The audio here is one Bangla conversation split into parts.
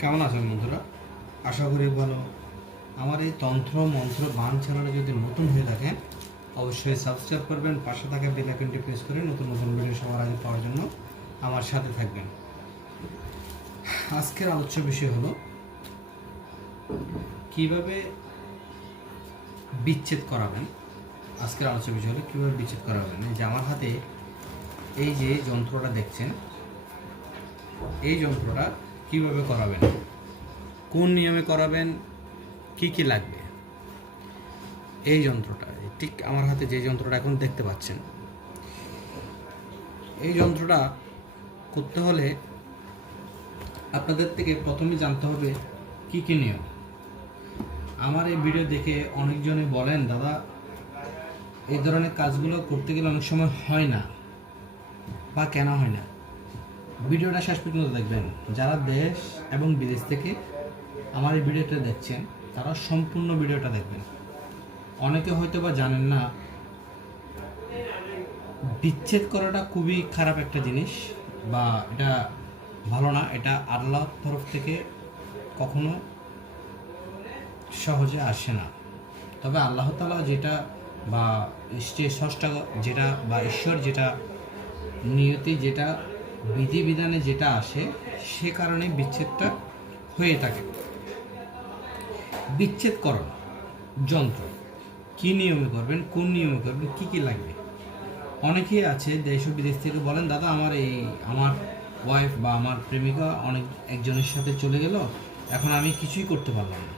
কেমন আছেন বন্ধুরা? আশা করি ভালো। আমার এই তন্ত্র মন্ত্র বান চ্যানেলে যদি নতুন হয়ে থাকেন অবশ্যই সাবস্ক্রাইব করবেন, পাশে থাকা বেল আইকনটি প্রেস করে নতুন নতুন ভিডিও সবার আগে পাওয়ার জন্য আমার সাথে থাকবেন। আজকের আলোচ্য বিষয় হলো কিভাবে বিচ্ছেদ করাবেন। আজকের আলোচ্য বিষয় হলো কীভাবে বিচ্ছেদ করাবেন। এই যে আমার হাতে এই যে যন্ত্রটা দেখছেন, এই যন্ত্রটা কিভাবে করাবেন, কোন নিয়মে করাবেন, কি কি লাগবে। এই যন্ত্রটা ঠিক আমার হাতে যে যন্ত্রটা এখন দেখতে পাচ্ছেন, এই যন্ত্রটা করতে হলে আপনাদের থেকে প্রথমে জানতে হবে কি কি নিয়ম। আমার এই ভিডিও দেখে অনেকজনে বলেন, দাদা এই ধরনের কাজগুলো করতে গেলে অনেক সময় হয় না, বা কেন হয় না। ভিডিওটা শেষ পর্যন্ত দেখবেন। যারা দেশ এবং বিদেশ থেকে আমার এই ভিডিওটা দেখছেন তারা সম্পূর্ণ ভিডিওটা দেখবেন। অনেকে হয়তো বা জানেন না, বিচ্ছেদ করাটা খুবই খারাপ একটা জিনিস, বা এটা ভালো না। এটা আল্লাহর তরফ থেকে কখনো সহজে আসে না। তবে আল্লাহ তাআলা যেটা বা স্রষ্টা যেটা বা ঈশ্বর যেটা নিয়তি যেটা বিধিবিধানে যেটা আসে, সে কারণে বিচ্ছেদটা হয়ে থাকে। বিচ্ছেদকরণ যন্ত্র কী নিয়মে করবেন, কোন নিয়মে করবেন, কী কী লাগবে। অনেকেই আছে দেশ ও বিদেশ থেকে বলেন, দাদা আমার ওয়াইফ বা আমার প্রেমিকা একজনের সাথে চলে গেল, এখন আমি কিছুই করতে পারলাম না,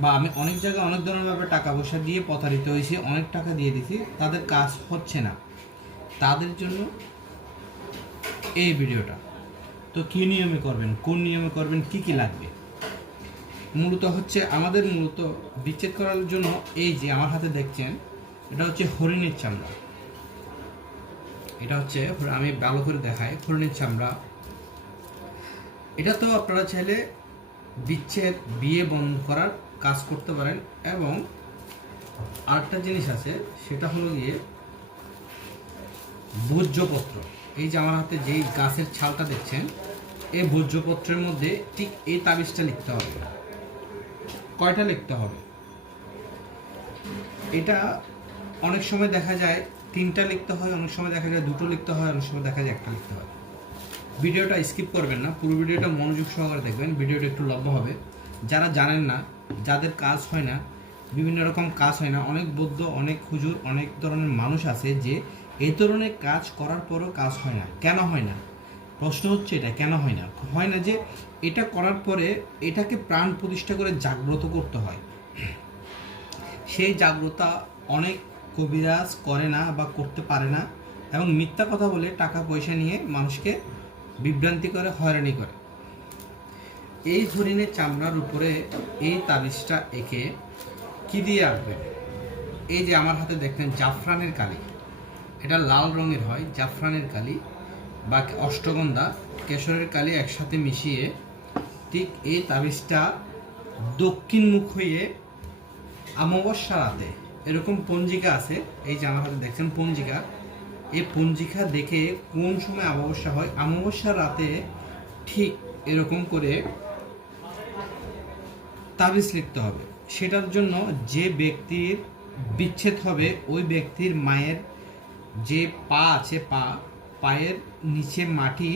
বা আমি অনেক জায়গায় অনেক ধরনের ব্যাপারে টাকা পয়সা দিয়ে প্রতারিত হয়েছি, অনেক টাকা দিয়ে দিয়েছি, তাদের কাজ হচ্ছে না। তাদের জন্য এই ভিডিওটা। তো কী নিয়মে করবেন, কোন নিয়মে করবেন, কি কি লাগবে। মূলত হচ্ছে আমাদের বিচ্ছেদ করার জন্য এই যে আমার হাতে দেখছেন, এটা হচ্ছে হরিণের চামড়া। এটা হচ্ছে, আমি ভালো করে দেখাই, হরিণের চামড়া। এটা তো আপনারা চাইলে বিয়ে বন্ধ করার কাজ করতে পারেন। এবং আরেকটা জিনিস আছে, সেটা হলো গিয়ে ভোজ্যপত্র। এই যে আমার হাতে যেই গাছের ছালটা দেখছেন, এই ভোজ্যপত্রের মধ্যে ঠিক এই তাবিজটা লিখতে হবে। কয়টা লিখতে হবে? এটা অনেক সময় দেখা যায় 3টা লিখতে হয়, অনেক সময় দেখা যায় 2টো লিখতে হয়, অনেক সময় দেখা যায় 1টা লিখতে হয়। ভিডিওটা স্কিপ করবেন না, পুরো ভিডিওটা মনোযোগ সহকারে দেখবেন। ভিডিওটা একটু লম্বা হবে। যারা জানেন না, যাদের কাজ হয় না, বিভিন্ন রকম কাজ হয় না, অনেক বৌদ্ধ, অনেক হুজুর, অনেক ধরনের মানুষ আছে যে এই ধরনের কাজ করার পরও কাজ হয় না। কেন হয় না? প্রশ্ন হচ্ছে এটা কেন হয় না। হয় না যে এটা করার পরে এটাকে প্রাণ প্রতিষ্ঠা করে জাগ্রত করতে হয়। সেই জাগ্রতা অনেক কবিরাজ করে না বা করতে পারে না, এবং মিথ্যা কথা বলে টাকা পয়সা নিয়ে মানুষকে বিভ্রান্তি করে, হয়রানি করে। এই হরিণের চামড়ার উপরে এই তাবিজটা এঁকে কি দিয়ে আঁকবেন? এই যে আমার হাতে দেখতেন জাফরানের কালি, এটা লাল রঙের হয়, জাফরানের কালি বা অষ্টগন্ধা, কেশরের কালি একসাথে মিশিয়ে ঠিক এই তাবিজটা দক্ষিণ মুখ হয়ে অমাবস্যা রাতে, এরকম পঞ্জিকা আছে, এই যে আমার হাতে দেখছেন পঞ্জিকা, এই পঞ্জিকা দেখে কোন সময় অমাবস্যা হয়, অমাবস্যা রাতে ঠিক এরকম করে তাবিজ লিখতে হবে। সেটার জন্য যে ব্যক্তির বিচ্ছেদ হবে, ওই ব্যক্তির মায়ের যে পা আছে, পায়ের নিচে মাটি,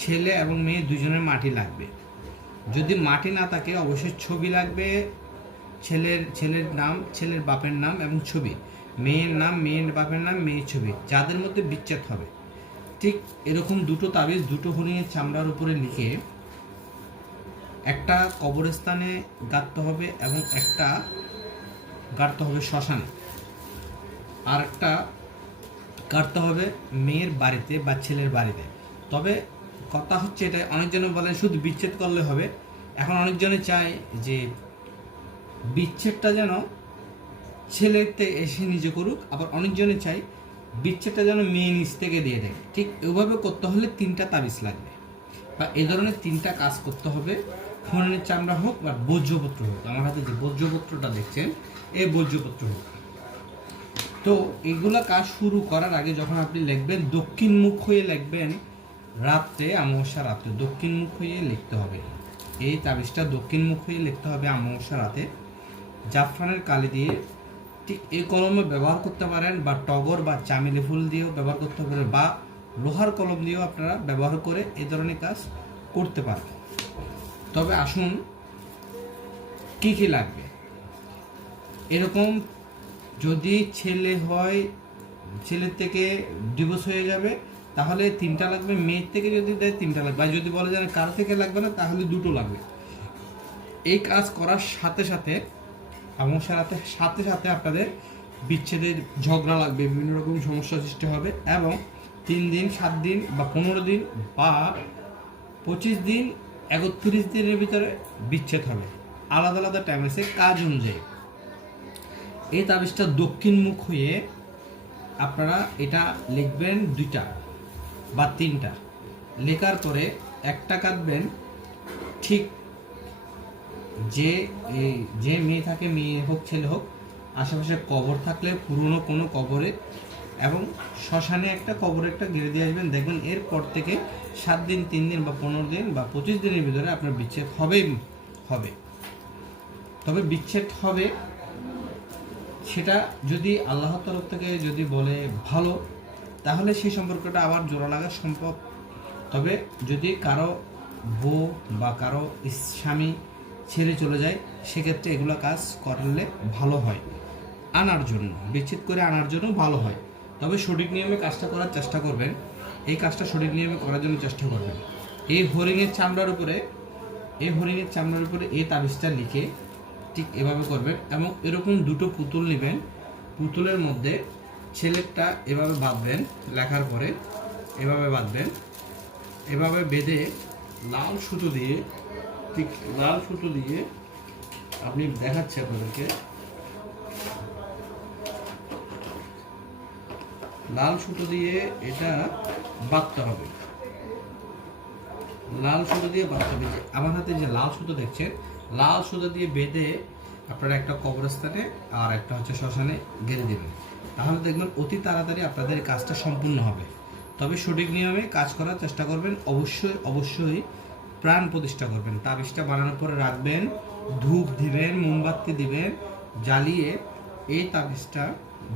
ছেলে এবং মেয়ে দুজনের মাটি লাগবে। যদি মাটি না থাকে অবশ্যই ছবি লাগবে, ছেলের নাম, ছেলের বাপের নাম এবং ছবি, মেয়ের নাম, মেয়ের বাপের নাম, মেয়ের ছবি, যাদের মধ্যে বিচ্ছেদ হবে। ঠিক এরকম 2টো তাবিজ 2টো হরিণের চামড়ার উপরে লিখে একটা কবরস্থানে গাঁথতে হবে, এবং একটা গাঁথতে হবে শ্মশানে, আর একটা গাঁথতে হবে মেয়ের বাড়িতে বা ছেলের বাড়িতে। তবে কথা হচ্ছে এটা, অনেকজনে বলেন শুধু বিচ্ছেদ করলে হবে। এখন অনেকজনে চায় যে বিচ্ছেদটা যেন ছেলেতে এসে নিজে করুক, আবার অনেকজনে চাই বিচ্ছেদটা যেন মেয়ে নিজ থেকে দিয়ে দেয়। ঠিক এভাবে করতে হলে 3টা তাবিজ লাগবে, বা এই ধরনের 3টা কাজ করতে হবে। হরিণের চামড়া হোক বা ভোজ্যপত্র হোক, আমার হাতে যে ভোজ্যপত্রটা দেখছেন, এই ভোজ্যপত্র হোক। তো এগুলা কাজ শুরু করার আগে যখন আপনি লিখবেন, দক্ষিণ মুখ হয়ে লিখবেন রাত্রে, অমাবস্যা রাত্রে দক্ষিণ মুখ হয়ে লিখতে হবে। এই তাবিজটা দক্ষিণ মুখ হয়ে লিখতে হবে অমাবস্যা রাতে। জাফরানের কালি দিয়ে, ঠিক এই কলমে ব্যবহার করতে পারেন, বা টগর বা চামেলি ফুল দিয়েও ব্যবহার করতে পারেন, বা লোহার কলম দিয়েও আপনারা ব্যবহার করে এই ধরনের কাজ করতে পারেন। তবে আসুন কি কি লাগবে। এরকম যদি ছেলে হয়, ছেলের থেকে ডিভোর্স হয়ে যাবে তাহলে 3টা লাগবে, মেয়ের থেকে যদি দেয় 3টা লাগবে, আর যদি বলে যে কারো থেকে লাগবে না তাহলে 2টো লাগবে। এই কাজ করার সাথে সাথে অমাবস্যার সাথে সাথে আপনাদের বিচ্ছেদের ঝগড়া লাগবে, বিভিন্ন রকম সমস্যা সৃষ্টি হবে, এবং 3 দিন, 7 দিন বা 15 দিন বা 25 দিন, 31 দিনের ভিতরে বিচ্ছেদ হবে। আলাদা আলাদা টাইম আছে কাজ অনুযায়ী। এই তাবিজটা দক্ষিণ মুখ হয়ে আপনারা এটা লিখবেন 2টা বা 3টা। লেখার পরে একটা কাটবেন ঠিক যে মেয়ে থাকে, মেয়ে হোক ছেলে হোক, আশেপাশে কবর থাকলে পুরনো কোনো কবরে এবং শ্মশানে একটা কবরে একটা গেড়ে দিয়ে আসবেন। দেখবেন এরপর থেকে 7 দিন, 3 দিন বা 15 দিন বা 25 দিনের ভিতরে আপনার বিচ্ছেদ হবে। তবে বিচ্ছেদ হবে সেটা যদি আল্লাহর তরফ থেকে যদি বলে ভালো, তাহলে সেই সম্পর্কটা আবার জোড়া লাগা সম্ভব। তবে যদি কারো বউ বা কারো স্বামী ছেড়ে চলে যায়, সেক্ষেত্রে এগুলো কাজ করলে ভালো হয়, আনার জন্য, বিচ্ছেদ করে আনার জন্য ভালো হয়। তবে সঠিক নিয়মে কাজটা করার চেষ্টা করবেন। এই কাজটা সঠিক নিয়মে করার জন্য চেষ্টা করবেন। এই হরিণের চামড়ার উপরে এই তাবিজটা লিখে ঠিক এভাবে করবেন, এবং এরকম 2টো পুতুল নেবেন। পুতুলের মধ্যে ছেলেরটা এভাবে বাঁধবেন, লেখার পরে এভাবে বাঁধবেন। এভাবে বেঁধে লাল সুতো দিয়ে আপনি দেখাচ্ছি আপনাদেরকে, লাল সুতো দিয়ে এটা বাঁধতে হবে। যে আমার হাতে যে লাল সুতো দেখছেন, লাল সুতো দিয়ে বেঁধে আপনারা একটা কবরস্থানে আর একটা হচ্ছে শ্মশানে গেড়ে দেবেন। তাহলে দেখবেন অতি তাড়াতাড়ি আপনাদের কাজটা সম্পূর্ণ হবে। তবে সঠিক নিয়মে কাজ করার চেষ্টা করবেন। অবশ্যই প্রাণ প্রতিষ্ঠা করবেন। তাবিজটা বানানোর পরে রাখবেন, ধূপ দিবেন, মোমবাতি দিবেন, জ্বালিয়ে এই তাবিজটা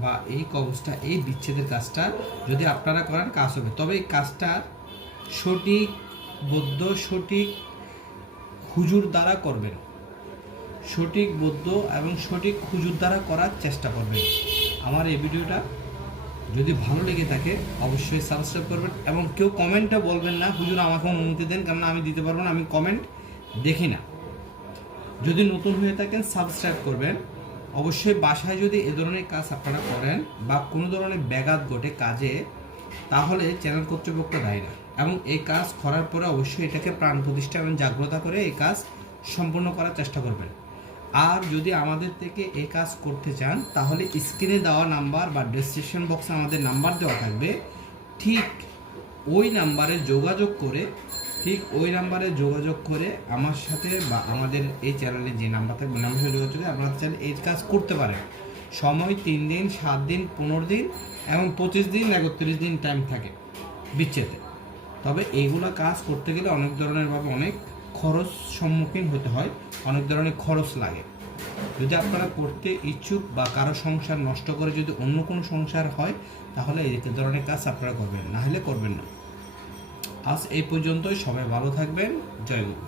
বা এই কবজটা, এই বিচ্ছেদের কাজটা যদি আপনারা করেন কাজ হবে। তবে এই কাজটা সঠিক হুজুর দ্বারা করবেন, সঠিক বৌদ্ধ এবং সঠিক হুজুর দ্বারা করার চেষ্টা করবেন। আমার এই ভিডিওটা যদি ভালো লেগে থাকে অবশ্যই সাবস্ক্রাইব করবেন, এবং কেউ কমেন্টে বলবেন না হুজুর আমাকে অনুমতি দেন, কারণ আমি দিতে পারবো না, আমি কমেন্ট দেখি না। যদি নতুন হয়ে থাকেন সাবস্ক্রাইব করবেন। অবশ্যই বাসায় যদি এ ধরনের কাজ আপনারা করেন বা কোনো ধরনের ব্যাঘাত ঘটে কাজে, তাহলে চ্যানেল কর্তৃপক্ষ দায়ী না। এবং এই কাজ করার পরে অবশ্যই এটাকে প্রাণ প্রতিষ্ঠা এবং জাগ্রত করে এই কাজ সম্পূর্ণ করার চেষ্টা করবেন। আর যদি আমাদের থেকে এই কাজ করতে চান তাহলে স্ক্রিনে দেওয়া নাম্বার বা ডেসক্রিপশন বক্সে আমাদের নাম্বার দেওয়া থাকবে, ঠিক ওই নাম্বারে যোগাযোগ করে আমার সাথে বা আমাদের এই চ্যানেলে যে নাম্বার থাকবে নাম্বার সাথে যোগাযোগ করে আপনারা চাইলে এই কাজ করতে পারেন। সময় 3 দিন, 7 দিন, 15 দিন এবং 25 দিন, 31 দিন টাইম থাকে বিচ্ছেদে। তবে এইগুলো কাজ করতে গেলে অনেক খরচ সম্মুখীন হতে হয়, অনেক ধরনের খরচ লাগে। যদি আপনারা করতে ইচ্ছুক বা কারো সংসার নষ্ট করে যদি অন্য কোনো সংসার হয়, তাহলে এই ধরনের কাজ আপনারা করবেন, না হলে করবেন না। আজ এই পর্যন্তই। সবাই ভালো থাকবেন। জয় গুরু।